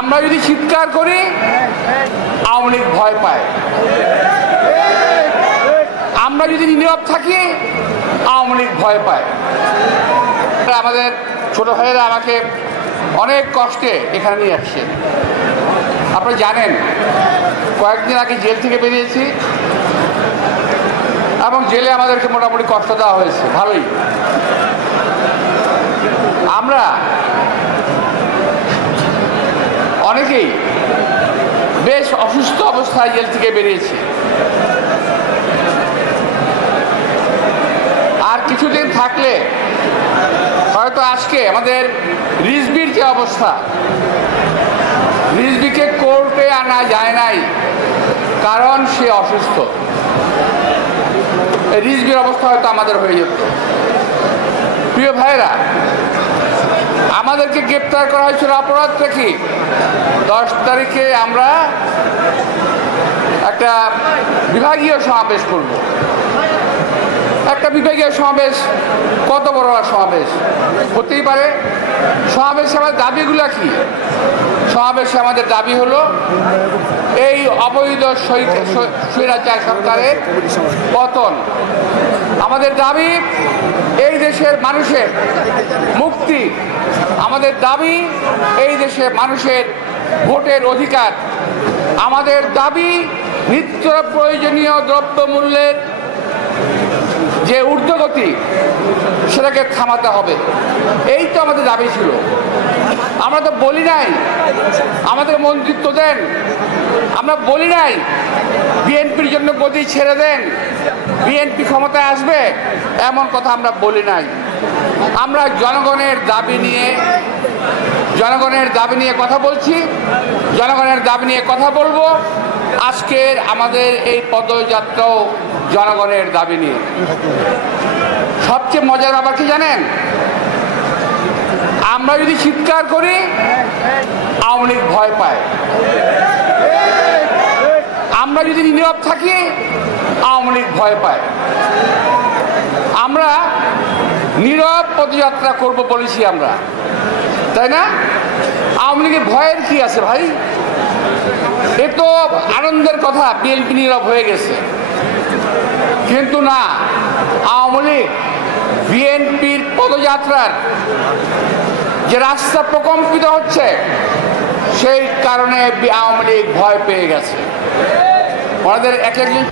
আমরা যদি চিৎকার করি আওয়ামী লীগ ভয় পায়, আমরা যদি নীরব থাকি আওয়ামী লীগ ভয় পায়। আমাদের ছোট ভাইয়েরা আমাকে অনেক কষ্টে এখানে নিয়ে আসছে। আপনারা জানেন কয়েকদিন আগে জেল থেকে বেরিয়েছি এবং জেলে আমাদেরকে মোটামুটি কষ্ট দেওয়া হয়েছে ভালোই। আমরা অনেকেই বেশ অসুস্থ অবস্থায় জেল থেকে বেরিয়েছি। আর কিছুদিন থাকলে হয়তো আজকে আমাদের রিজভির যে অবস্থা, রিজভিকে কোর্টে আনা যায় নাই কারণ সে অসুস্থ। রিজভির অবস্থা হয়তো আমাদের হয়ে যেত। প্রিয় ভাইরা, আমাদেরকে গ্রেপ্তার করা হয়েছিল অপরাধ থেকে। 10 তারিখে আমরা একটা বিভাগীয় সমাবেশ করব। একটা বিভাগীয় সমাবেশ কত বড় সমাবেশ হতেই পারে। সমাবেশে আমাদের দাবিগুলো কি? সমাবেশে আমাদের দাবি হলো এই অবৈধ স্বৈরাচার সরকারের পতন। আমাদের দাবি এই দেশের মানুষের মুক্তি। আমাদের দাবি এই দেশের মানুষের ভোটের অধিকার। আমাদের দাবি নিত্য প্রয়োজনীয় দ্রব্যমূল্যের যে ঊর্ধ্বগতি সেটাকে থামাতে হবে। এই তো আমাদের দাবি ছিল। আমরা তো বলি নাই আমাদের মন্ত্রিত্ব দেন, আমরা বলি নাই বিএনপির জন্য গদি ছেড়ে দেন, বিএনপি ক্ষমতায় আসবে, এমন কথা আমরা বলি নাই। আমরা জনগণের দাবি নিয়ে কথা বলছি, জনগণের দাবি নিয়ে কথা বলবো। আজকের আমাদের এই পদযাত্রাও জনগণের দাবি নিয়ে। সবচেয়ে মজার ব্যাপার কি জানেন? আমরা যদি চিৎকার করি আওয়ামী লীগ ভয় পায়, আমরা যদি নীরব থাকি আওয়ামী লীগ ভয় পায়। আমরা নীরব পদযাত্রা করব বলেছি আমরা, তাই না? আওয়ামী লীগের ভয়ের কি আছে ভাই? এ তো আনন্দের কথা, বিএনপি নীরব হয়ে গেছে। কিন্তু না, আওয়ামী লীগ বিএনপির পদযাত্রার যে রাস্তা প্রকম্পিত হচ্ছে সেই কারণে আওয়ামী লীগ ভয় পেয়ে গেছে। আমাদের এক একজন